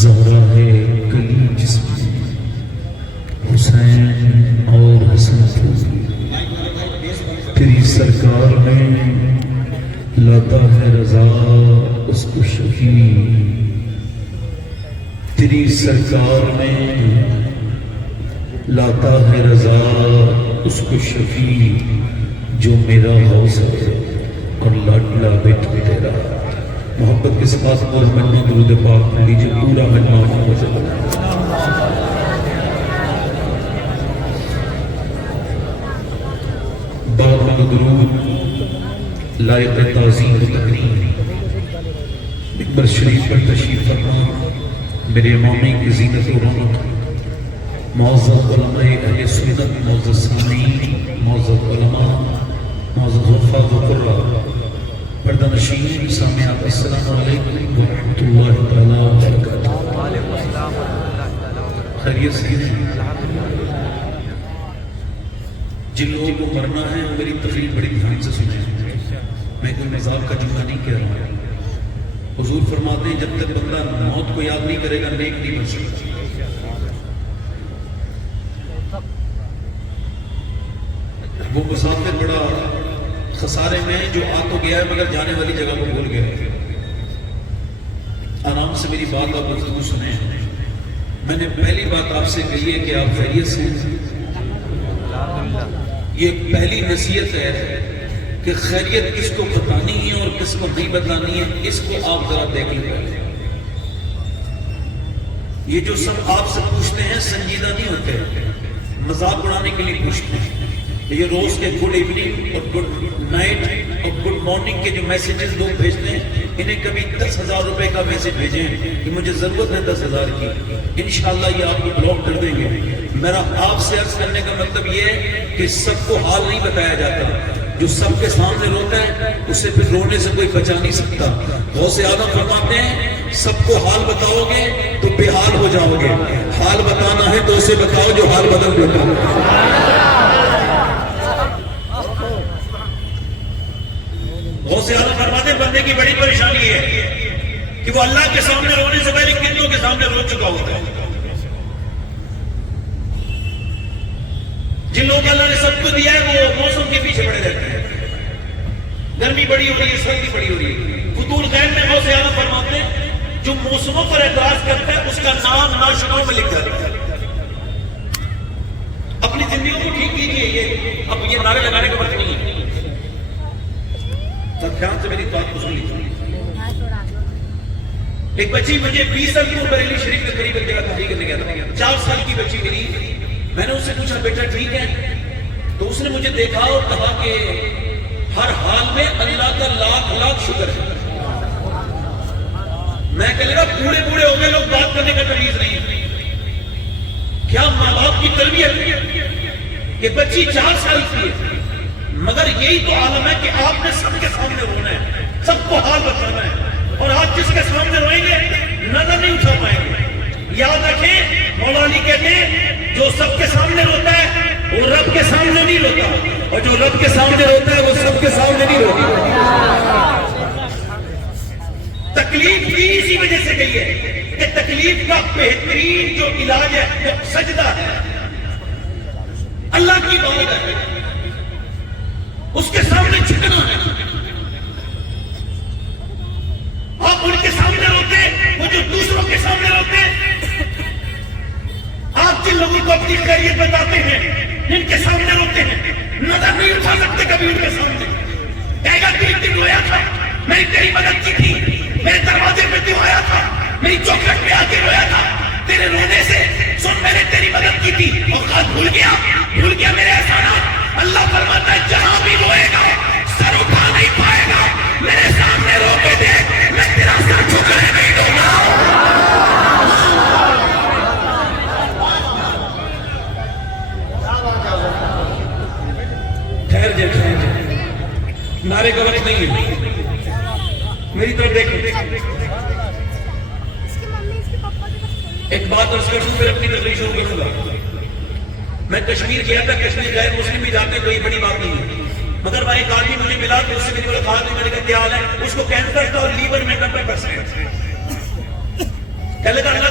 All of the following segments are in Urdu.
زہرا ہے کلی جس میں حسین اور حسن تھے، تیری سرکار میں لاتا ہے رضا اس کو شفیع، تیری سرکار میں لاتا ہے رضا اس کو شفیع، جو میرا غوث ہے اور لاڈلا بیٹا تیرا۔ محبت کے ساتھ اور مجمع درود پاک پڑھ لیجیے، پورا مجمع محبت سے بعد درود لائق تعظیم و تکریم ممبر شریف پر تشریف فرما میرے امامی کی زینت و رونق، معزز علماء اہل سنت، معزز سامعین، معزز علماء، معزز حفاظ و قرہ، پردہ نشین سامعات، السلام علیکم ورحمۃ اللہ تعالیٰ وبرکاتہ۔ خیریت سے ہیں؟ جن لوگوں کو مرنا ہے میری تقریر بڑی دھیان سے سنیں، میں کوئی مذاق کا جملہ نہیں کہہ رہا ہوں۔ حضور فرماتے ہیں جب تک بندہ موت کو یاد نہیں کرے گا نیک نہیں بن سکتا۔ وہ مسافر بڑا خسارے میں جو آ تو گیا ہے مگر جانے والی جگہ کو بھول گیا۔ آرام سے میری بات آپ گفتگو سنیں۔ میں نے پہلی بات آپ سے کہی ہے کہ آپ خیریت سے ہیں۔ یہ پہلی نصیحت ہے کہ خیریت کس کو بتانی ہے اور کس کو نہیں بتانی ہے، اس کو آپ ذرا دیکھ لیں۔ یہ جو سب آپ سے پوچھتے ہیں سنجیدہ نہیں ہوتے، مذاق اڑانے کے لیے پوچھتے ہیں۔ یہ روز کے گڈ ایوننگ اور گڈ نائٹ اور گڈ مارننگ کے جو میسیجز لوگ بھیجتے ہیں، انہیں کبھی 10,000 روپے کا میسیج بھیجیں کہ مجھے ضرورت ہے 10,000 کی، انشاءاللہ یہ آپ کو بلاک کر دیں گے۔ میرا آپ سے عرض کرنے کا مطلب یہ ہے کہ سب کو حال نہیں بتایا جاتا، جو سب کے سامنے روتا ہے اسے پھر رونے سے کوئی بچا نہیں سکتا۔ غوث اعظم فرماتے ہیں سب کو حال بتاؤ گے تو بے حال ہو جاؤ گے، حال بتانا ہے تو اسے بتاؤ جو حال بدل دیتا ہے۔ غوث اعظم فرماتے ہیں بندے کی بڑی پریشانی ہے کہ وہ اللہ کے سامنے رونے سے پہلے کتنوں کے سامنے رو چکا ہوتا ہے۔ جن لوگوں کو اللہ نے سب کو دیا ہے وہ موسم کے پیچھے پڑے رہتے ہیں، گرمی بڑی ہو رہی ہے، سردی بڑی ہو رہی ہے۔ فتول غیب میں غوث اعظم فرماتے ہیں جو موسموں پر اعتراض کرتا ہے اس کا نام ناشنوں میں لکھ جاتا ہے۔ اپنی زندگی کو ٹھیک کیجیے، یہ اب یہ نعرے لگانے کا وقت نہیں ہے۔ دھیان سے میری بات کو سن لیجیے۔ ایک بچی مجھے 20 سال کی عمر بریلی شریف کے قریب ایک جگہ تحریر کرنے گیا تھا، 4 سال کی بچی ملی۔ میں نے اس سے پوچھا بیٹا ٹھیک ہے؟ تو اس نے مجھے دیکھا اور کہا کہ ہر حال میں اللہ کا لاکھ لاکھ شکر ہے۔ میں کہہ لگا بوڑھے بوڑھے ہو گئے لوگ بات کرنے کا تمیز نہیں، کیا ماں باپ کی تربیت کہ بچی 4 سال کی ہے، مگر یہی تو عالم ہے کہ آپ نے سب کے سامنے رونا ہے، سب کو حال بتانا ہے، اور آپ جس کے سامنے روئیں گے نظر نہیں اٹھا پائیں گے۔ یاد رکھیں مولا علی کہتے ہیں جو سب کے سامنے روتا ہے وہ رب کے سامنے نہیں روتا، اور جو رب کے سامنے روتا ہے وہ سب کے سامنے نہیں روتا۔ تکلیف بھی اسی وجہ سے گئی ہے کہ تکلیف کا بہترین جو علاج ہے وہ سجدہ ہے، اللہ کی عبادت ہے، اس کے سامنے جھکنا ہے۔ آپ ان کے سامنے روتے وہ جو دوسروں کے سامنے روتے، آپ جن لوگوں کو اپنی خیریت بتاتے ہیں جن کے سامنے روتے ہیں نظر نہیں اٹھا سکتے کبھی ان کے سامنے۔ کہے گا تو ایک دن رویا تھا، میں نے تیری مدد کی تھی، میرے دروازے پہ تو آیا تھا، میری چوکھٹ پہ آ کے رویا تھا، تیرے رونے سے سن میں نے تیری مدد کی تھی، اوقات بھول گیا میرے احسانات۔ اللہ فرماتا ہے جہاں بھی روئے گا سر اٹھا نہیں پائے گا، میرے سامنے رو کے دیکھ میں تیرا سر جھکانے نہیں دوں گا۔ ٹھہر جائے، نعرے کا وقت نہیں ہے، میری طرف دیکھیں۔ ایک بات عرض کر دوں پھر اپنی تقریر شروع کروں گا۔ میں کشمیر گیا تھا، کشمیر غیر مسلم بھی جاتے ہیں تو یہ بڑی بات نہیں ہے، مگر وہاں ایک آدمی مجھے ملا تو اس سے میری ملاقات ہوئی، میں نے کہا کیا حال ہے؟ اس کو کینسر تھا اور لیور میں 90%۔ کہنے لگا اللہ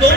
2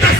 10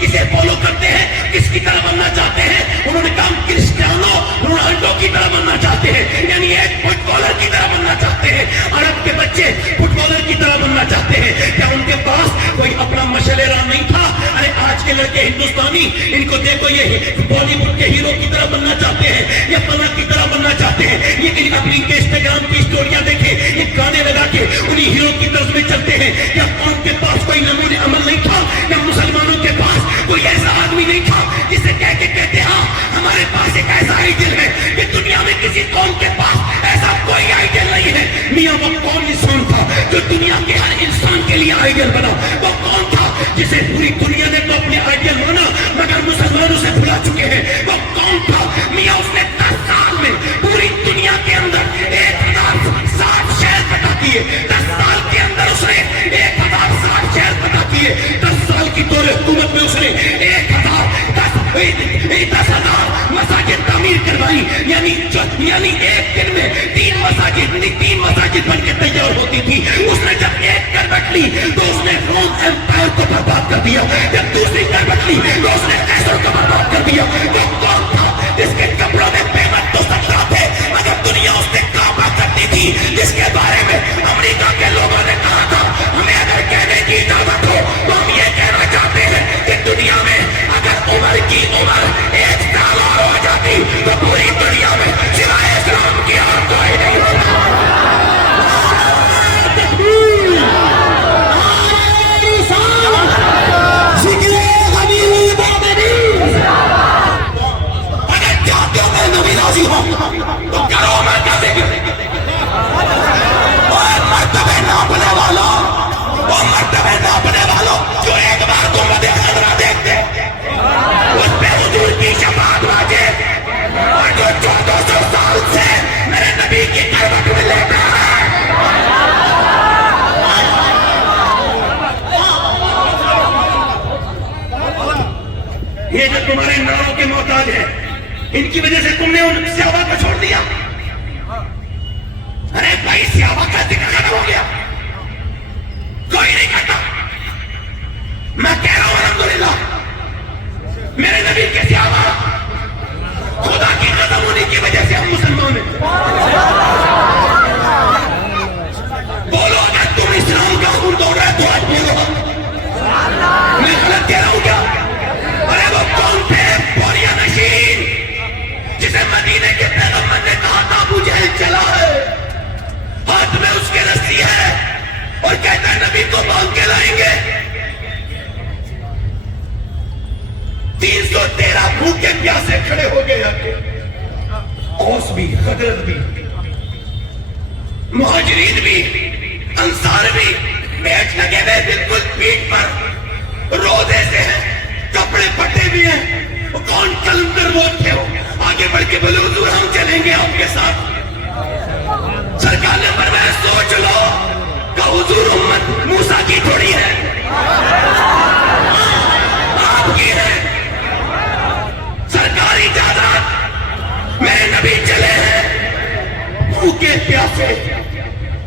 کسے فالو کرتے ہیں, کس کی طرح بننا چاہتے ہیں؟ انہوں نے کہا ہم کرسٹیانو رونالڈو کی طرح بننا چاہتے ہیں, یعنی ایک فٹ بالر کی طرح بننا چاہتے ہیں. عرب کے بچے فٹ بالر کی طرح بننا چاہتے ہیں. کیا ان کے پاس کوئی اپنا مشعل راہ نہیں تھا؟ ارے آج کے لڑکے ہندوستانی, ان کو دیکھو یہ بالی ووڈ کے ہیرو کی طرح بننا چاہتے ہیں, یا فلاں کی طرح بننا چاہتے ہیں. یہ اپنی انسٹاگرام کی اسٹوریاں دیکھیں, یہ گانے لگا کے انہی ہیرو کی طرف میں چلتے ہیں. یا قوم کے پاس کوئی نمون عمل نہیں تھا, یا مسلمانوں کے پاس کوئی ایسا آدمی نہیں تھا جسے کہہ کے کہتے ہاں ہمارے پاس ایک ایسا آئیڈیل ہے کہ دنیا میں کسی قوم کے پاس ایسا کوئی آئیڈیل نہیں ہے. میاں وہ کون انسان تھا جو دنیا کے ہر انسان کے لیے آئیڈیل بنا؟ وہ کون تھا جسے پوری دنیا نے تو اپنے آئیڈیل مانا مگر مسلمانوں سے بھلا چکے ہیں؟ وہ کون تھا میاں؟ اس نے 10 سال میں پوری دنیا کے اندر 1060 شہر فتح کیے. 10 سال کے اندر اس نے 1060 شہر فتح کیے. 10 سال کی دور حکومت میں اس نے 10,000 مساجد تعمیر کروائی. یعنی ایک دن میں 3 مساجد بن کے تیار ہوتی تھی. اس نے جب ایک کربٹ لی تو اس نے روم ایمپائر کو برباد کر دیا. جب دوسری کربٹ لی تو اس نے قیصر کو برباد کر دیا. وہ کون تھا جس کے کپڑوں میں پیمنٹ تو سکتا تھے مگر دنیا اس سے کعبہ کرتی تھی, جس کے بارے میں امریکہ کے لوگوں نے کہا تھا ہمیں اگر کہنے کی اجازت ہو تو ہم یہ کہنا چاہتے ہیں کہ دنیا میں اگر عمر کی عمر 1 سال اور ہو جاتی تو پوری دنیا میں سوائے اسلام کی اور کوئی نہیں ہوتا. اگر چاہتے ہو میں نبی راضی ہوں تو کرو میں کیا ذکر. مرتبہ ناپنے والا, وہ مرتبہ ناپنے والا جو ایک بار کو مدے خضرہ دیکھتے اس پہ حضور کی شفاعت واجب, اور جو 1400 سال سے میرے نبی کی قربت میں لیتا ہے. یہ جو تمہارے ناموں کے محتاج ہیں ان کی وجہ سے تم نے ان صحابہ کو چھوڑ دیا. ارے بھائی صحابہ کا ذکر ختم ہو گیا, کوئی نہیں کرتا. میں کہہ رہا ہوں الحمدللہ میرے نبی کے صحابہ خدا کی قسم ہونے کی وجہ سے ہم مسلمان ہیں. بولو اگر تم اسلام کا خون دوڑ رہے تو آج بولو. میں غلط کہہ رہا ہوں کیا؟ ارے وہ کون تھے؟ بوریا نشین, جسے مدینے کے پیغمبر نے کہا تھا ابو جہل چلا ہے, ہاتھ میں اس کے رسی ہے اور کہتا ہے نبی کو باندھ کے لائیں گے. 313 بھوکے پیاسے کھڑے ہو گئے. اوس بھی, خضرت بھی, مہاجرین بھی, انصار بھی بیٹھ لگے ہوئے بالکل پیٹ پر, روزے سے ہیں, کپڑے پٹے بھی ہیں. کون کلندر وہ تھے؟ آگے بڑھ کے بولے حضور ہم چلیں گے آپ کے ساتھ. سرکار نے فرمایا سوچ لو کہ حضور امت موسیٰ کی تھوڑی ہے, آپ کی ہے. سرکاری اجازت, میرے نبی چلے ہیں بھوکے پیاسے.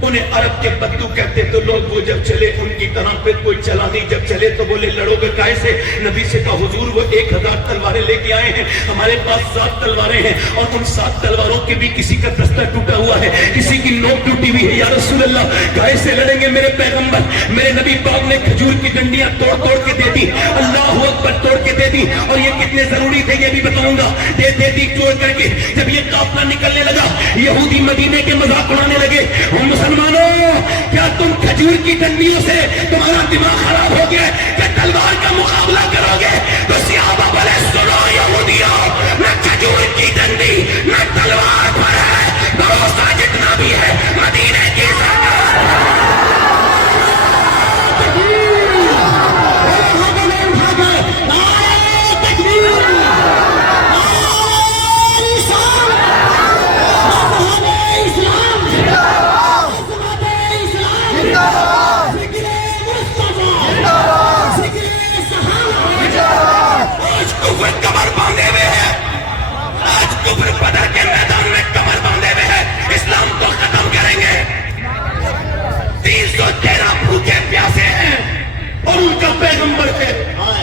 انہیں عرب کے بدو کہتے تو لوگ وہ جب چلے ان کی طرح پھر کوئی چلا نہیں. جب چلے تو بولے لڑو گے کائے سے؟ نبی سے کہا حضور وہ 1000 تلواریں لے کے آئے ہیں, ہمارے پاس 7 تلواریں ہیں اور ان 7 تلواروں کے بھی کسی کا دستہ ٹوٹا ہوا ہے, کسی کی نوک ٹوٹی ہوئی ہے. یا رسول اللہ کائے سے لڑیں گے میرے پیغمبر؟ میرے نبی پاک نے کھجور کی ڈنڈیاں توڑ توڑ کے دے دی, اللہ اکبر توڑ کے دے دی. اور یہ کتنے ضروری تھے یہ بھی بتاؤں گا. دے دی توڑ کر کے. جب یہ قافلہ نکلنے لگا یہودی مدینے کے مذاق اڑانے لگے. مسلمانوں کیا تم کھجور کی ڈنڈیوں سے تمہارا دماغ خراب ہو گیا کہ تلوار کا مقابلہ کرو گے؟ تو صحابہ بولے سنو یہودیوں, نہ کھجور کی ڈنڈی نہ تلوار پر ہے, بھروسہ جتنا بھی ہے مدینے کی سرکار. کمر باندھے ہوئے ہیں, آج کفر بدر کے میدان میں کمر باندھے ہوئے ہیں. اسلام کو ختم کریں گے. 313 بھوکے پیاسے ہیں اور ان کا پیغمبر ہے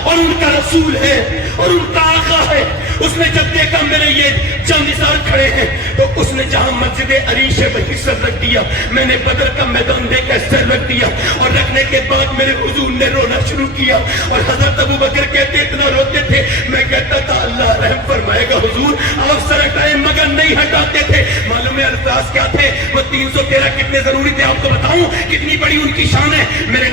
اور ان کا رسول ہے اور ان کا آقا ہے. اس نے جب دیکھا میرے یہ جانثار کھڑے ہیں تو اس نے جہاں مسجد عریش ہے وہیں سر رکھ دیا. میں نے بدر کا میدان دیکھ کر سر رکھ دیا اور رکھنے کے بعد میرے حضور نے رونا شروع کیا. اور حضرت ابو بکر کہتے اتنا روتے تھے, میں کہتا تھا اللہ رحم فرمائے گا حضور, آپ سر ہٹائے مگر نہیں ہٹاتے تھے. معلوم ہے الفاظ کیا تھے وہ 313 کتنے ضروری تھے آپ کو بتاؤں کتنی بڑی ان کی شان ہے. میرے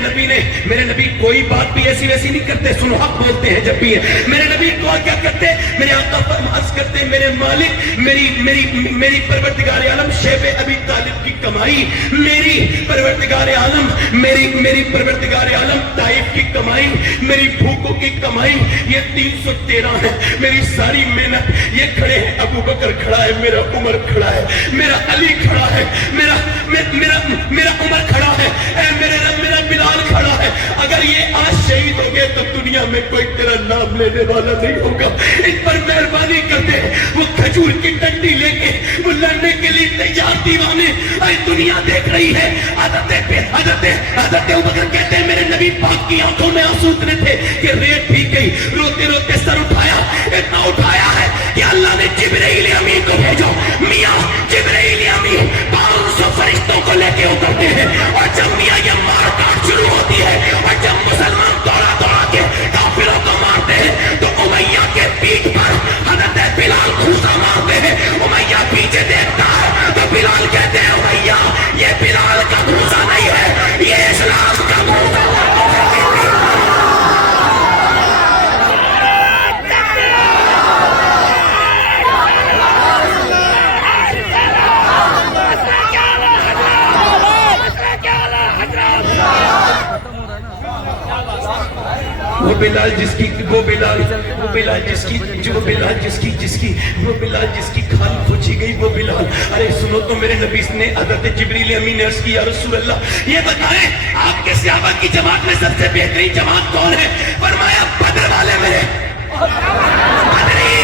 نبی کوئی بات بھی ایسی ویسی نہیں کرتے, سنو حق بولتے ہیں جب بھی ہے. میرے نبی دعا کیا کرتے, میرے آقا فرماز کرتے میرے مالک میری پروردگار عالم شیب ابی طالب کی کمائی, میری پروردگار عالم میری پروردگار عالم طائف کی کمائی, میری بھوکوں کی کمائی یہ 313 ہے. میری ساری محنت یہ کھڑے ہیں, ابو بکر کھڑا ہے, میرا عمر کھڑا ہے, میرا علی کھڑا ہے, میرا عمر کھڑا ہے, اے میرے رب میرا بلال کھڑا ہے. اگر یہ آج شہید ہو گئے تو دنیا میں کوئی تیرا نام لینے والا نہیں ہوگا. اس پر مہربانی کرتے ہیں. وہ کھجور کی ڈنڈی لے کے وہ لڑنے کے لیے تیار دیوانے اے دنیا دیکھ رہی ہے. حضرت ابوبکر کہتے ہیں میرے نبی پاک کی آنکھوں میں آنسو اترے تھے کہ ریت بھی گئی, روتے روتے سر اٹھایا, اتنا اٹھایا ہے کہ اللہ نے جبرائیل امین کو بھیجو. میاں جبرائیل امین 500 فرشتوں کو لے کے اترتے ہیں اور جب میاں یہ مار کاٹ شروع ہوتی ہے اور جب مسلمان دوڑا دوڑا کے کافروں کو مارتے ہیں تو امیہ کے پیٹھ پر حضرت بلال گھوسا مارتے ہیں. امیہ پیچھے دیکھتا ہے تو بلال کہتے ہیں امیہ یہ بلال کا گھوسا نہیں ہے, یہ اسلام کا گھوسا ہے. وہ بلال جس کی کھال کھوچی گئی وہ بلال. ارے سنو تو میرے نبی نے حضرت جبریل امین نے عرض کی یا رسول اللہ یہ بتائیں آپ کے صحابہ کی جماعت میں سب سے بہترین جماعت کون ہے؟ فرمایا بدر والے میرے بدری.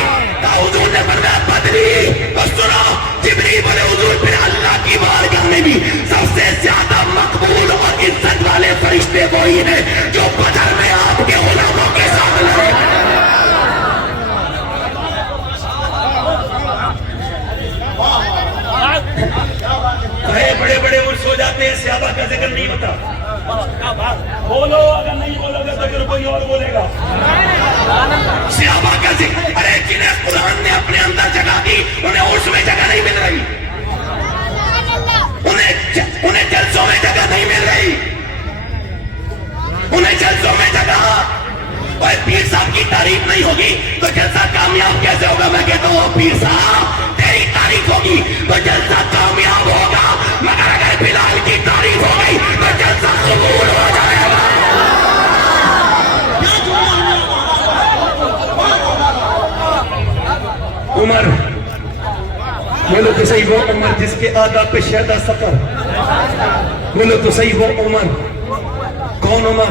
حضور نے فرمایا بدری. اور سنو جبریل بولے حضور پھر اللہ کی بارگاہ میں بھی سب سے زیادہ مقبول اور عزت والے فرشتے وہی ہیں جو بدر میں آپ کے غلاموں کے ساتھ لڑے. بڑے بڑے عرس ہو جاتے ہیں صحابہ کا ذکر نہیں ہوتا. بولو اگر نہیں بولو گے تو پھر کوئی اور بولے گا. صحابہ کا ذکر, ارے جنہیں قرآن نے اپنے اندر جگہ دی انہیں عرس میں جگہ نہیں مل رہی, انہیں جلسوں میں جگہ نہیں مل رہی, انہیں جلسوں میں جگہ. اور پیر صاحب کی تعریف نہیں ہوگی تو جلسہ کامیاب کیسے ہوگا؟ میں کہتا ہوں پیر صاحب تیری تعریف ہوگی تو جلسہ کامیاب ہوگا, مگر اگر بلال کی تعریف ہو گئی تو جلسہ قبول ہو جائے گا. عمر بولو تو صحیح وہ عمر جس کے آداب پہ شہدہ سفر. بولو تو صحیح وہ عمر. کون عمر؟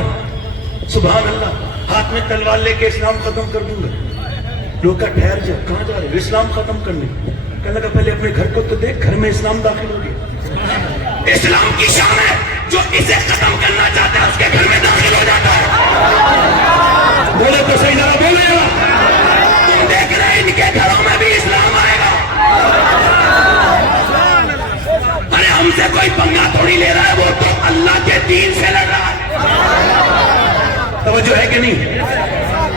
سبحان اللہ. ہاتھ میں تلوار لے کے اسلام ختم کر دوں گا. لوگ کا ٹھہر جا, کہاں جا رہے؟ اسلام ختم کرنے. کہنے لگا پہلے اپنے گھر کو تو دیکھ, گھر میں اسلام داخل ہو گیا. اسلام کی شان ہے جو اسے ختم کرنا چاہتا ہے اس کے گھر میں داخل ہو جاتا ہے. بولے تو صحیح نہ بولے گا. تم دیکھ رہے ان کے گھروں میں بھی اسلام آئے گا. ارے ہم سے کوئی پنگا تھوڑی لے رہا ہے, وہ تو اللہ کے دین سے لڑ رہا ہے. توجہ ہے کہ نہیں؟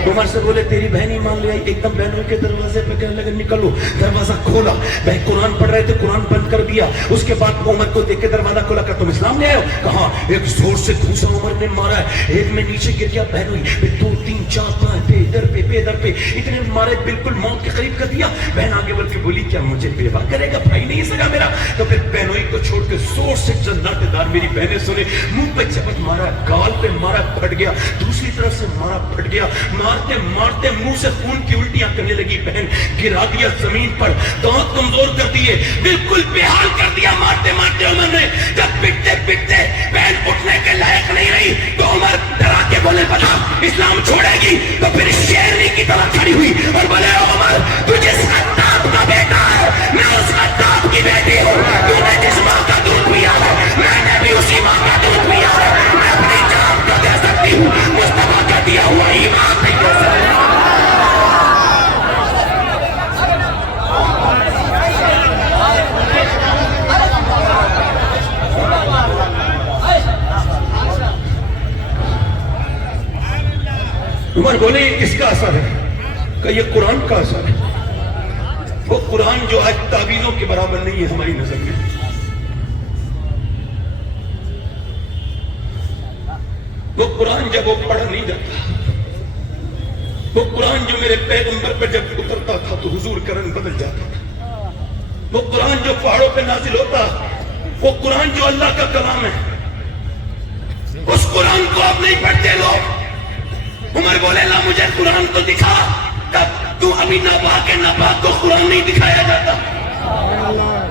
عمر سے بولے تیری بہن ایمان لے آئی. ایک دم بہنوں کے دروازے پہ کہنے لگے نکلو. دروازہ کھولا, بہن قرآن پڑھ رہے تھے, قرآن بند کر دیا. اس کے بعد عمر کو دیکھ کے دروازہ کھولا کہ تم اسلام لے آئے ہو. کہاں؟ ایک زور سے گھوسا عمر نے مارا ہے, ایک میں نیچے گر گیا, بہن ہوئی, پھر 2 3 4 5 پہ ادھر پہ اتنے مارے بالکل موت کے قریب کر دیا. بہن آگے بڑھ کے بولی کیا مجھے بیوہ کرے گا؟ بھائی نہیں سکا میرا. تو پھر بہنوئی کو چھوڑ کے زور سے جنات دار میری بہنیں سنے, منہ پہ چپٹ مارا, گال پہ مارا, پھٹ گیا. دوسری طرف سے مارا, پھٹ گیا. مارتے مارتے منہ سے خون کی الٹیاں کرنے لگی. بہن گرا دیا زمین پر, دانت کمزور کر دیے, بالکل بے حال کر دیا. مارتے مارتے عمر نے جب پٹتے پٹتے بہن اٹھنے کے لائق نہیں رہی تو عمر ڈرا کے بولے بتا اسلام چھوڑے گی؟ تو پھر شیرنی کی طرح کھڑی ہوئی اور بولے عمر تو جس خطاب کا بیٹا ہے میں اس خطاب کی بیٹی ہوں. تو نے جس ماں کا دودھ پیا ہے میں نے بھی اسی ماں کا دودھ پیا ہے. میں اپنی جان کو دے سکتی ہوں. مصطفیٰ کا دیا ہوا ایمان عمر بولے یہ کس کا اثر ہے؟ کہ یہ قرآن کا اثر ہے. وہ قرآن جو آج تعویذوں کے برابر نہیں ہے ہماری نظر میں. وہ قرآن جب وہ پڑھا نہیں جاتا، وہ قرآن جو میرے پیغمبر پہ جب اترتا تھا تو حضور کرن بدل جاتا تھا. وہ قرآن جو پہاڑوں پہ نازل ہوتا، وہ قرآن جو اللہ کا کلام ہے، اس قرآن کو آپ نہیں پڑھتے لوگ. عمر بولے لا مجھے قرآن تو دکھا. تب تو ابھی ناپاک ہے، ناپاک کو قرآن نہیں دکھایا جاتا.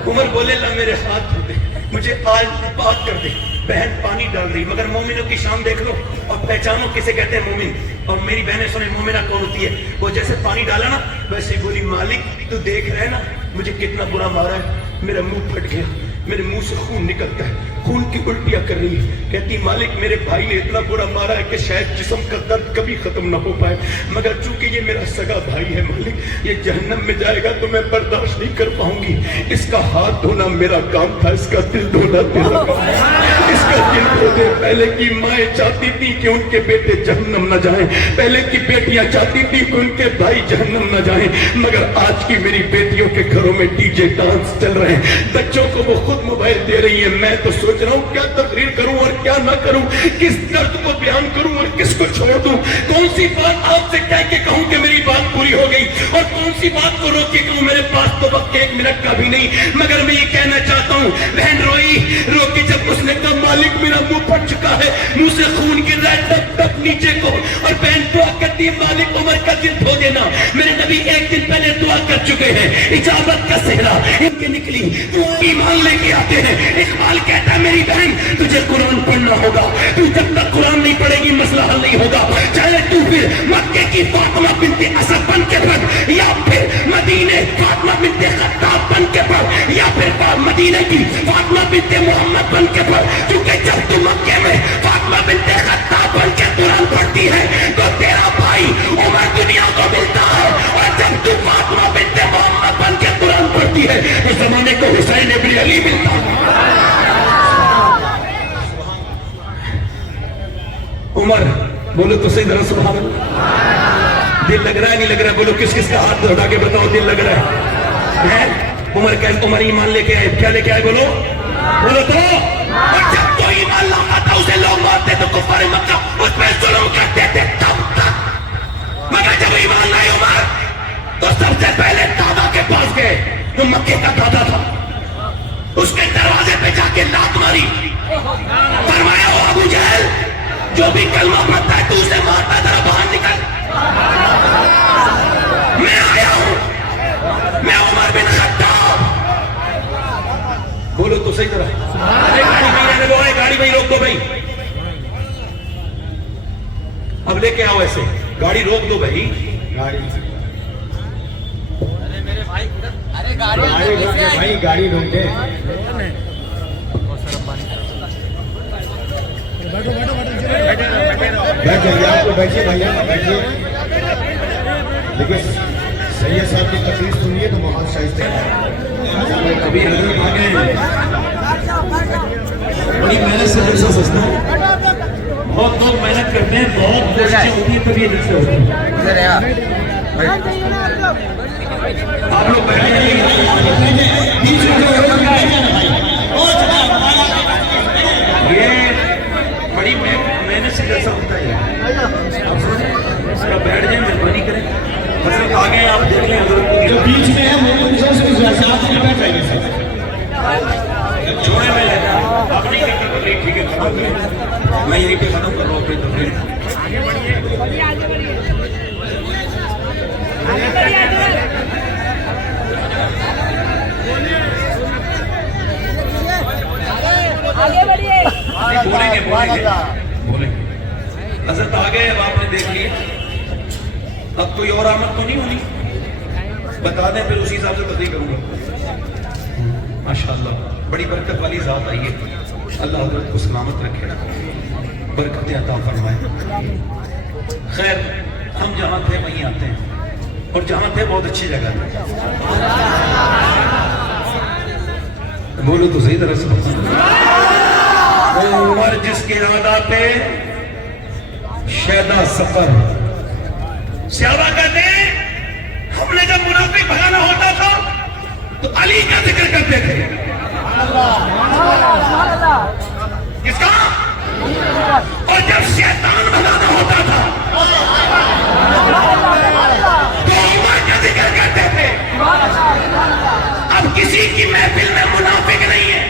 عمر بولے لا میرے ہاتھ دھو دے، مجھے آج پاک کر دے. بہن پانی ڈال رہی، مگر مومنوں کی شان دیکھ لو اور پہچانو کسے کہتے ہیں مومن. اور میری بہنیں سنیں مومنہ کون ہوتی ہے؟ وہ جیسے پانی ڈالا نا ویسے بولی مالک تو دیکھ رہے نا مجھے کتنا برا مارا ہے، میرا منہ پھٹ گیا، میرے منہ سے خون نکلتا ہے، خون کی الٹیاں کر رہی ہے. کہتی مالک میرے بھائی نے اتنا برا مارا ہے کہ شاید جسم کا درد کبھی ختم نہ ہو پائے، مگر چونکہ یہ میرا سگا بھائی ہے مالک، یہ جہنم میں جائے گا تو میں برداشت نہیں کر پاؤں گی. اس کا ہاتھ دھونا میرا کام تھا، اس کا دل دھونا تیرا کام تھا. اس کا دل دھو دے. پہلے کی مائیں چاہتی تھی کہ ان کے بیٹے جہنم نہ جائیں، پہلے کی بیٹیاں چاہتی تھی کہ ان کے بھائی جہنم نہ جائیں، مگر آج کی میری بیٹیوں کے گھروں میں ڈی جے ڈانس چل رہے ہیں، بچوں کو وہ خود موبائل دے رہی ہے. میں تو سوچ رہا ہوں کیا تقریر کروں اور کیا نہ کروں، کس درد کو بیان کروں اور کس کو چھوڑ دوں، کون سی بات آپ سے کہہ کے کہوں کہ میری بات پوری ہو گئی اور کون سی بات کو روک کے کہوں. میرے پاس تو وقت 1 منٹ کا بھی نہیں، مگر میں یہ کہنا چاہتا ہوں. بہن روئی رو کے جب اس نے کہا مالک میرا منہ پھٹ چکا ہے، منہ سے خون گر رہا ہے ٹپ ٹپ نیچے کو، اور بہن دعا کرتی مالک عمر کا دل دھو دینا. میرے نبی 1 دن پہلے دعا کر چکے ہیں، اجابت کا صحرا ان کے نکلی، دعا ایمان لے کے آتے ہیں. اقبال کہتا ہے میری بہن تجھے قرآن پڑھنا ہوگا، تو جب تک قرآن نہیں پڑھے گی مسئلہ حل نہیں ہوگا. چاہے تو پھر مکے کی فاطمہ بنت اسد بن کے پڑھ، یا پھر مدینے فاطمہ بنت خطاب بن کے پڑھ، یا پھر مدینے کی فاطمہ بنت محمد بن کے پڑھ. کیونکہ جب تو مکے میں فاطمہ بنت خطاب بن کے قرآن پڑھتی ہے تو تیرا بھائی عمر دنیا کو ملتا ہے، اور جب تو فاطمہ بنت محمد بن کے قرآن پڑھتی ہے اس زمانے کو حسین ابن علی ملتا ہے. عمر بولو تو صحیح ذرا سبحان اللہ. دل لگ رہا ہے نہیں لگ رہا ہے؟ بولو کس کس کا ہاتھ اٹھا کے بتاؤ دل لگ رہا ہے؟ عمر کہتے عمر ایمان لے کے آئے، کیا لے کے آئے؟ بولو بولو تو. اور جب تو ایمان لاتا تھا اسے لوگ مارتے تو کفار مکہ اس پہ ظلم کرتے تھے تب تک، مگر جب ایمان لائے عمر تو سب سے پہلے دادا کے پاس گئے، وہ مکے کا دادا تھا، اس کے دروازے پہ جا کے لات ماری، فرمایا او ابو جہل جو بھی کلمہ پڑھتا ہے تو اسے مارتا ہے، ذرا باہر نکل. میں آیا ہوں، میں عمر بن خطاب. بولو تو صحیح طرح. گاڑی بھائی روک دو بھائی، اب لے کے آؤ ایسے، گاڑی روک دو بھائی. گاڑی روک دے. بیٹھ جائیے، آپ کو بیٹھیے بھیا بیٹھیے. دیکھیے سید صاحب کی تقریر سنیے تو بہت شائستہ ہے. ابھی بڑی محنت سے جلسہ سجتا ہے، بہت لوگ محنت کرتے ہیں، بہت کوششیں ہوتی ہیں تب یہ جلسے ہوتے ہیں. آپ لوگ بیٹھے یہ بڑی محنت سے جلسہ ہوتا ہے. آپ سنیں بیٹھ جائیں، مہربانی کریں. حضرت آ گئے آپ دیکھ لیں، حضرت جو بیچ میں ہے وہ بیٹھ رہے ہیں. چھوڑے میں لیتا آپ نہیں کرتے تقریر، ٹھیک ہے ختم کر، میں یہیں پہ ختم کر رہا ہوں اپنی تقریر. بولیں گے بولیں گے. حضرت آ گئے، اب آپ نے دیکھ لیے، اب کوئی اور آمد تو نہیں ہونی، بتا دیں پھر اسی حساب سے تقریر کروں گا. ماشاءاللہ بڑی برکت والی ذات آئی ہے، اللہ حضرت کو سلامت رکھے، برکت عطا فرمائے. خیر ہم جہاں تھے وہیں آتے ہیں، اور جہاں تھے بہت اچھی جگہ تھے. بولو تو صحیح طرح سے. عمر جس کے یاد آتے شیدا سفر، صحابہ کہتے ہیں ہم نے جب منافق بھگانا ہوتا تھا تو علی کا ذکر کرتے تھے. کس کا؟ اور جب شیطان بھگانا ہوتا تھا تو عمر کا ذکر کرتے تھے. اب کسی کی محفل میں منافق نہیں ہے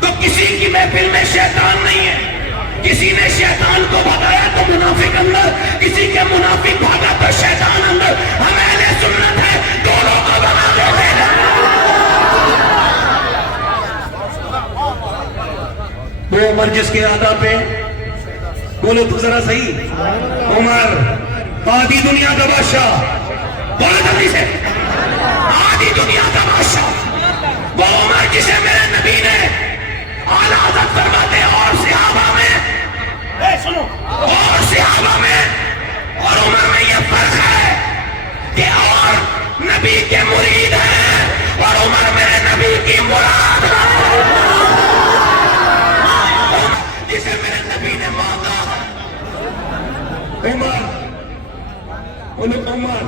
تو کسی کی محفل میں شیطان نہیں ہے. کسی نے شیطان کو بھگایا تو منافق اندر, کسی کے منافق بھاگا تو شیطان اندر. ہم اہل سنت ہے, دونوں کو بنا دیتے ہیں. وہ عمر جس کے آداب پہ بولو تو ذرا صحیح, عمر آدھی دنیا کا بادشاہ, بولو جلدی سے, آدھی دنیا کا بادشاہ وہ عمر جسے میرے نبی نے اعلیٰ حضرت فرماتے ہیں اور صحابہ میں, سنو, اور صحابہ میں اور عمر میں یہ فرق ہے کہ اور نبی کے مرید ہیں اور عمر میرے نبی کی مراد ہے. جسے میرے نبی نے مانگا عمر, عمر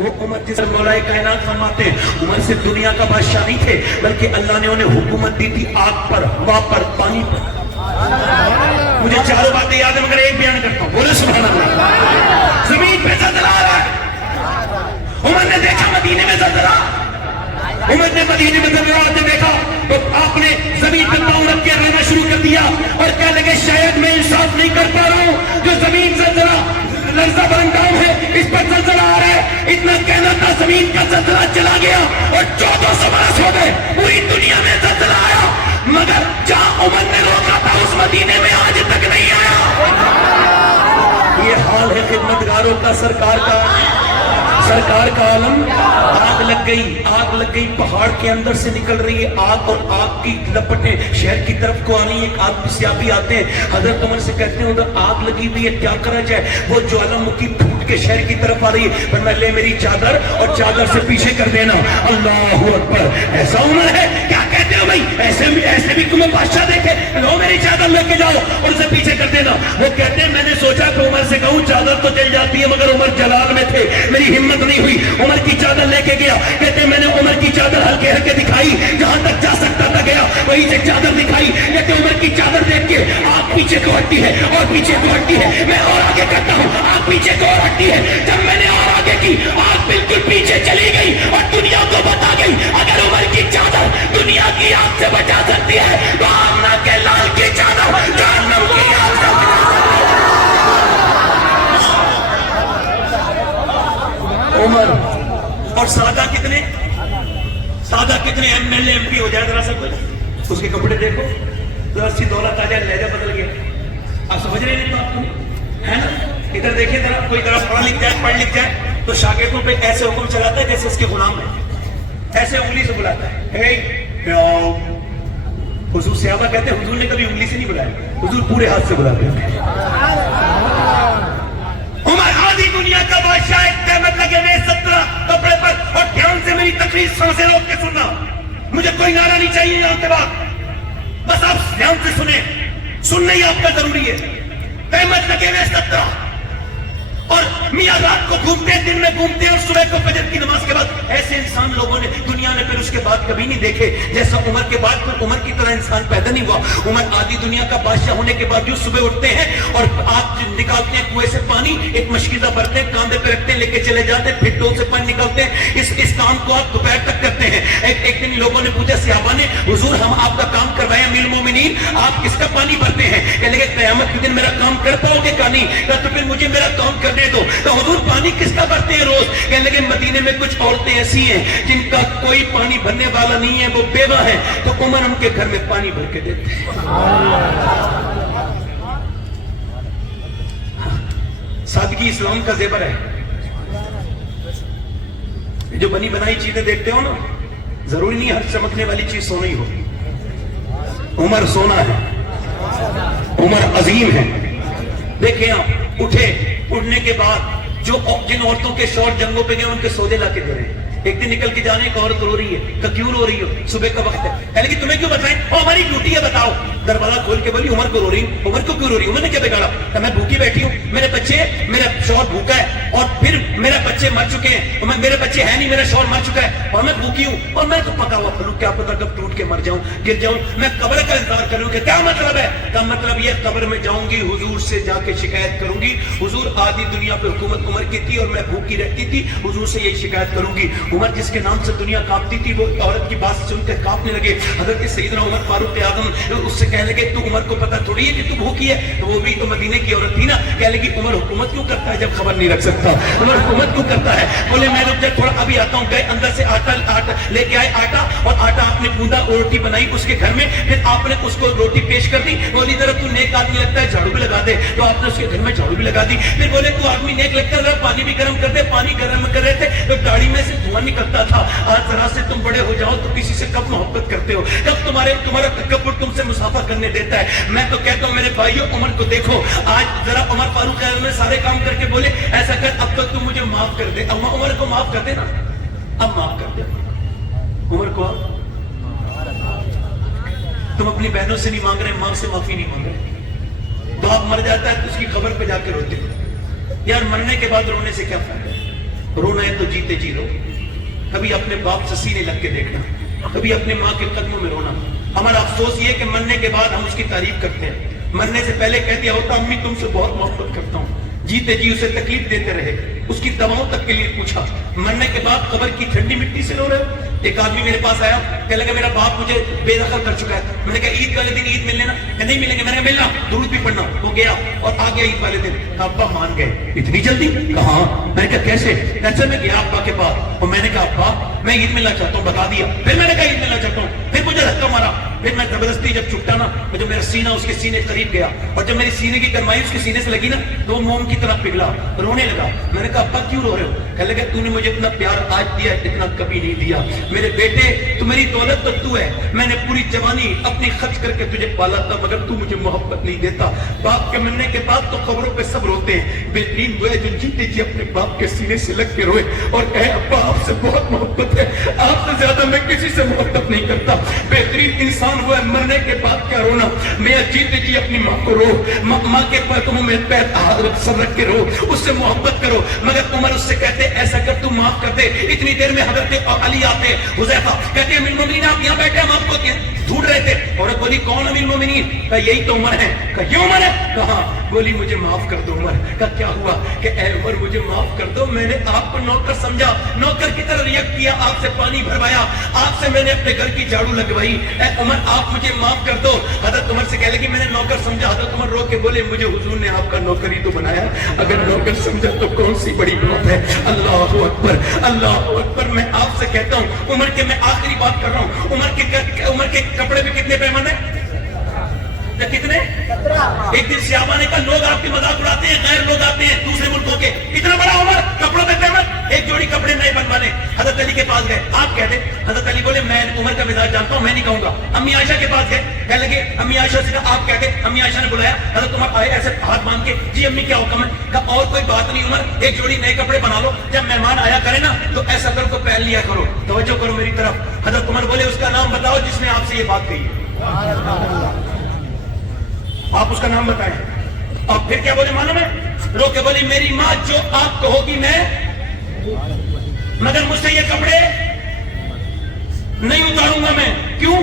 وہ عمر جسے مولا کائنات فرماتے ہیں عمر سے دنیا کا بادشاہ نہیں تھے بلکہ اللہ نے انہیں حکومت دی تھی آگ پر, ہوا پر, پانی پر. مجھے چاروں باتیں یاد ہیں مگر ایک بیان کرتا ہوں, بولے سبحان اللہ. زمین پہ زلزلہ آ رہا ہے, عمر نے دیکھا مدینے میں زلزلہ, عمر نے مدینے میں زلزلہ آتے دیکھا تو آپ نے زمین پہ پاؤں رکھ کے رہنا شروع کر دیا اور کہنے لگے شاید میں انصاف نہیں کر پا رہا ہوں, جو زمین زلزلہ لرزہ برانڈام ہے اس پر زلزلہ آ رہا ہے. اتنا کہنا تھا زمین کا زلزلہ چلا گیا اور 1400 برس ہو گئے پوری دنیا میں زلزلہ آیا مگر جہاں عمر نے روکا تھا اس مدینے میں آج تک نہیں آیا. یہ حال ہے خدمتگاروں کا, سرکار کا عالم. آگ لگ گئی پہاڑ کے اندر سے نکل رہی ہے آگ اور آگ کی لپٹیں شہر کی طرف کو آ رہی ہیں. ایک آدمی سیابی آتے ہیں, حضرت عمر سے کہتے ہیں ادھر آگ لگی ہوئی ہے کیا کرا جائے. وہ جوالامکھی پھوٹ کے شہر کی طرف آ رہی ہے, پر میں لے میری چادر اور چادر سے پیچھے کر دینا. اللہ اکبر, ایسا عمر ہے کیا کہتے ہو بھائی, ایسے بھی تمہیں بادشاہ دیکھے, لو میری چادر لے کے جاؤ اور اسے پیچھے کر دینا. وہ کہتے ہیں میں نے سوچا کہ عمر سے کہوں چادر تو چل جاتی ہے مگر عمر جلال میں تھے, میری ہمت نہیں ہوئی, عمر کی چادر لے کے گیا. کہتے میں نے عمر کی چادر ہلکے ہلکے دکھائی, جہاں تک جا سکتا تھا گیا وہیں سے چادر دکھائی. کہتے عمر کی چادر دیکھ کے آگ پیچھے کو ہٹتی ہے اور پیچھے کو ہٹتی ہے, میں اور آگے کرتا ہوں آگ پیچھے کو اور ہٹتی ہے. جب میں نے اور آگے کی آگ بالکل پیچھے چلی گئی اور دنیا کو بتا گئی اگر عمر کی چادر دنیا کی آگ سے بچا سکتی ہے تو آمنہ کے لال کی چادر جہنم کی آگ سے بچا سکتی ہے. عمر اور سادہ کتنے M L A M P ہو جائے ذرا سا کچھ, اس کے کپڑے دیکھو ذرا سی دولت آ جائے, لہجہ بدل گیا. آپ سمجھ رہے ہیں تو آپ کو ہے نا. ادھر دیکھیں ذرا, کوئی ذرا پڑھ لکھ جائے تو شاگردوں پہ ایسے حکم چلاتا ہے جیسے اس کے غلام ہے, ایسے انگلی سے بلاتا ہے. حضور صحابہ کہتے ہیں حضور نے کبھی انگلی سے نہیں بلایا, حضور پورے ہاتھ سے بلاتے ہیں. عمر آدھی دنیا کا بادشاہ, ایک قیمت لگے ہوئے 17 کپڑے پر, اور دھیان سے میری تقریر سانسیں روک کے سننا, مجھے کوئی نعرہ نہیں چاہیے یہاں کے بعد, بس آپ دھیان سے سنیں, سننا ہی آپ کا ضروری ہے. قیمت لگے ہوئے 17 اور میاں رات کو گھومتے ہیں, دن میں گھومتے ہیں, اور صبح کو فجر کی نماز کے بعد ایسے انسان لوگوں نے دنیا نے پھر اس کے بعد کبھی نہیں دیکھے جیسا عمر کے بعد. پھر عمر کی طرح انسان پیدا نہیں ہوا. عمر آدھی دنیا کا بادشاہ ہونے کے باوجود صبح اٹھتے ہیں اور آپ نکالتے ہیں کنویں سے پانی, ایک مشکیزہ بھرتے ہیں, کاندھے پہ رکھتے ہیں, لے کے چلے جاتے ہیں, پھر ڈول سے پانی نکالتے ہیں. اس کام کو آپ دوپہر تک کرتے ہیں. ایک دن لوگوں نے پوچھا صحابہ نے, حضور ہم آپ کا کام کروائے امیر المومنین, آپ کس کا پانی بھرتے ہیں؟ کہنے لگے قیامت کے دن میرا کام کر پاؤ گے کہ نہیں؟ کہا تو پھر مجھے میرا کام کرنے دو. تو حضور پانی کس کا بھرتے ہیں روز؟ کہنے لگے مدینے میں کچھ عورتیں ایسی ہیں جن کا کوئی پانی بھرنے والا نہیں ہے, وہ بیوہ ہے, تو عمر ان کے گھر میں پانی بھر کے دیتے ہیں. سادگی اسلام کا زیور ہے. جو بنی بنائی چیزیں دیکھتے ہو نا, ضروری نہیں ہر چمکنے والی چیز سونا ہی ہو. عمر سونا ہے, عمر عظیم ہے. دیکھیں آپ, اٹھنے کے بعد جن عورتوں کے شوہر جنگوں پہ گئے ان کے سودے لا کے دے رہے ہیں. ایک دن نکل کے جانے ایک عورت رو رہی ہے کہ کیوں رو رہی ہو؟ صبح کا وقت ہے. کہنے لگی تمہیں کیوں بتائیں؟ ہماری ڈیوٹی ہے بتاؤ. دروازہ کھول کے بولی عمر کو رو رہی ہوں. عمر کو کیوں رو رہی ہوں؟ میں نے کیا بگاڑا؟ کہ میں بھوکی بیٹھی ہوں, میرے بچے, میرا شوہر بھوکا ہے, اور پھر میرے بچے مر چکے ہیں, اور میرے بچے ہیں نہیں, میرا شوہر مر چکا ہے, اور میں بھوکی ہوں, اور میں تو پکا ہوا پھلوں, کیا پتا کب ٹوٹ کے مر جاؤں, گر جاؤں. میں قبر کا انتظار کروں کہ کیا مطلب ہے؟ کا مطلب یہ قبر میں جاؤں گی, حضور سے جا کے شکایت کروں گی, حضور آدھی دنیا پہ حکومت عمر کی تھی اور میں بھوکی رہتی تھی, حضور سے یہی شکایت کروں گی. عمر جس کے نام سے دنیا کانپتی تھی وہ عورت کی بات سن کے کانپنے لگے. حضرت سیدنا عمر فاروق اعظم اس سے کہنے لگے تو عمر کو پتا تھوڑی ہے کہ تو بھوکی ہے؟ تو وہ بھی تو مدینے کی عورت تھی نا. کہنے لگی عمر حکومت کیوں کرتا ہے جب خبر نہیں رکھ سکتا؟ عمر حکومت کیوں کرتا ہے؟ بولے میں رک جا تھوڑا ابھی آتا ہوں. گئے اندر سے آٹا لے کے آئے, آٹا, اور آٹا آپ نے گوندا, روٹی بنائی اس کے گھر میں, پھر آپ نے اس کو روٹی پیش کر دی. بولی ذرا تو نیک آدمی لگتا ہے, جھاڑو بھی لگا دے. تو آپ نے اس کے گھر میں جھاڑو بھی لگا دی. پھر بولے تو آدمی نیک لگتا ہے, پانی بھی گرم کر دے. پانی گرم کر رہے تھے تو داڑھی میں سے دھواں نکلتا تھا. آج ذرا سے تم بڑے ہو جاؤ تو کسی سے کب محبت کرتے ہو, کب تمہارا تکبر تم سے مسافہ کرنے دیتا ہے. میں تو کہتا ہوں میرے بھائیو عمر کو دیکھو. آج ذرا عمر فاروق اعظم نے سارے کام کر کے بولے ایسا کر اب تک تم مجھے معاف کر دے. عمر کو معاف کر دے نا, اب معاف کر دے عمر کو. تم اپنی بہنوں سے نہیں مانگ رہے, ماں سے معافی نہیں مانگ رہے. باپ مر جاتا ہے تو اس کی قبر پہ جا کے روتے یار. مرنے کے بعد رونے سے کیا فائدہ؟ رونا ہے تو جیتے جی رو. کبھی اپنے باپ سے سینے لگ کے دیکھنا, کبھی اپنے ماں کے قدموں میں رونا. ہمارا افسوس یہ کہ مرنے کے بعد ہم اس کی تعریف کرتے ہیں, مرنے سے پہلے کہہ دیا ہوتا امی تم سے بہت محبت کرتا ہوں. جیتے جی اسے تکلیف دیتے رہے, اس کی دواؤں تک کے لیے پوچھا. مرنے کے بعد قبر کی ٹھنڈی مٹی سے رو رہے ہو. ایک آدمی میرے پاس آیا, کہنے لگا میرا باپ مجھے بے دخل کر چکا ہے. میں نے کہا عید والے دن عید ملنے نا, کہ نہیں ملیں گے. میں نے ملنا, درود بھی پڑھنا. وہ گیا اور آ گیا عید والے دن. ابا مان گئے. اتنی جلدی؟ کہا. میں نے کہا کیسے؟ ایسے میں گیا ابا کے پاس اور میں نے کہا ابا میں عید ملنا چاہتا ہوں, بتا دیا. پھر میں نے کہا عید ملنا چاہتا ہوں, پھر مجھے دھکا مارا. پھر میں زبردستی جب چھپٹا نا, جو میرا سینہ اس کے سینے قریب گیا, اور جب میری سینے کی گرمائی اس کے سینے سے لگی نا تو وہ موم کی طرح پگھلا, رونے لگا. میں نے کہا ابا کیوں رو رہے ہو؟ کہنے لگا تو نے مجھے اتنا پیار آج دیا اتنا کبھی نہیں دیا. میرے بیٹے تو میری دولت تو تو ہے, میں نے پوری جوانی اپنی خرچ کر کے تجھے پالا تھا, مگر تو مجھے محبت نہیں دیتا. باپ کے مرنے کے بعد تو قبروں پہ سب روتے ہیں. بہترین وہ ہے جو جیتے جی اپنے باپ کے سینے سے لگ کے روئے اور کہے ابا آپ سے بہت محبت ہے, آپ سے زیادہ میں کسی سے محبت نہیں کرتا. بہترین انسان وہ ہے مرنے کے بعد کیا رونا. میں جیتے جی اپنی ماں کو رو, ماں کے قدموں میں پیر سر رکھ کے رو, اس سے محبت کرو. مگر عمر اس سے کہتے ایسا کر تو معاف کر دے. اتنی دیر میں حضرت علی آتے, حذیفہ کہتے امیر المومنین آپ یہاں بیٹھے, ہم آپ کو ڈھونڈ رہے تھے. عورت بولی کون امیر المومنین؟ کہا یہی تو عمر ہے. کہا یہ عمر ہے؟ کہا. بولی مجھے معاف کر دو عمر. کہا کیا ہوا؟ کہ اے عمر مجھے معاف کر دو, میں نے آپ کو نوکر سمجھا, نوکر کی طرح ریئیکٹ کیا, آپ سے پانی بھروایا, آپ سے میں نے اپنے گھر کی جھاڑو لگوائی. اے عمر آپ مجھے معاف کر دو. حضرت عمر سے کہہ لگی میں نے نوکر سمجھا. حضرت عمر رو کے بولے مجھے حضور نے آپ کا نوکر ہی تو بنایا, اگر نوکر سمجھا تو کون سی بڑی بات ہے. اللہ اکبر, اللہ اکبر. میں آپ سے کہتا ہوں عمر کے, میں آخری بات کر رہا ہوں, عمر کے کپڑے بھی کتنے پیمانے کتنے؟ ایک دن صحابہ نے کہا لوگ آپ کی مذاق اڑاتے ہیں, غیر لوگ آتے ہیں دوسرے ملکوں کے, اتنا بڑا عمر کپڑوں پہ پیمن, ایک جوڑی کپڑے نئے بنوانے. حضرت علی کے پاس گئے, آپ کہہ دیں. حضرت علی بولے میں عمر کا مزاج جانتا ہوں, میں نہیں کہوں گا. امی عائشہ کے پاس گئے, کہنے لگے امی عائشہ سے کہا آپ کہہ دیں. امی عائشہ نے بلایا, حضرت عمر آئے ایسے ہاتھ باندھ کے, جی امی کیا حکم ہے؟ کہا اور کوئی بات نہیں عمر, ایک جوڑی نئے کپڑے بنا لو, جب مہمان آیا کرے نا تو ایسا کر کو پہن لیا کرو. توجہ کرو میری طرف. حضرت عمر بولے اس کا نام بتاؤ جس نے آپ سے یہ بات کہی ہے, آپ اس کا نام بتائیں. اور پھر کیا بولے معلوم ہے؟ رو کے بولی میری ماں جو آپ کہو گی میں, مگر مجھ سے یہ کپڑے نہیں اتاروں گا میں. کیوں؟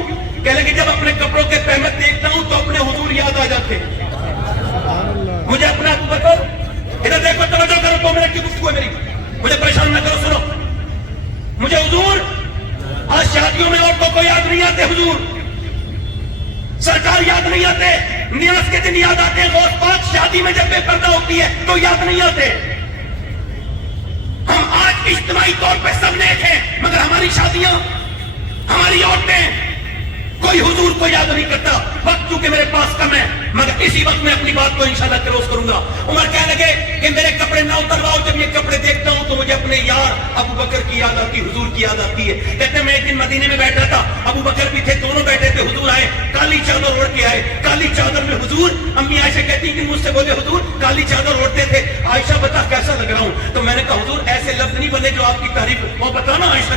کہہ لگے جب اپنے کپڑوں کے پہمت دیکھتا ہوں تو اپنے حضور یاد آ جاتے ہیں. مجھے اپنا بکر ادھر دیکھو, توجہ کرو, 2 منٹ کی گفتگو ہے میری, مجھے پریشان نہ کرو, سنو. مجھے حضور آج شادیوں میں عورتوں کو یاد نہیں آتے, حضور سرکار یاد نہیں آتے, نیاز کے دن یاد آتے ہیں, غوث پاک شادی میں جب بے پردہ ہوتی ہے تو یاد نہیں آتے. ہم آج اجتماعی طور پہ سب نیک ہیں, مگر ہماری شادیاں, ہماری عورتیں, کوئی حضور کو یاد نہیں کرتا. وقت چونکہ میرے پاس کم ہے, مگر اسی وقت میں اپنی بات کو انشاءاللہ کلوز کروں گا. عمر کہنے لگے کہ میرے کپڑے نہ اترواؤ, جب یہ کپڑے دیکھتا ہوں تو مجھے اپنے یار ابو بکر کی یاد آتی, حضور کی یاد آتی ہے. کہتے ہیں میں ایک دن مدینے میں بیٹھا تھا, ابو بکر بھی تھے, دونوں بیٹھے تھے, حضور آئے, کالی چادر اوڑھ کے آئے, کالی چادر میں حضور. امی عائشہ کہتی کہ مجھ سے بولے حضور کالی چادر اوڑھتے تھے, عائشہ بتا کیسا لگ رہا ہوں؟ تو میں نے کہا حضور ایسے لفظ نہیں بنے جو آپ کی تعریف. وہ بتانا عائشہ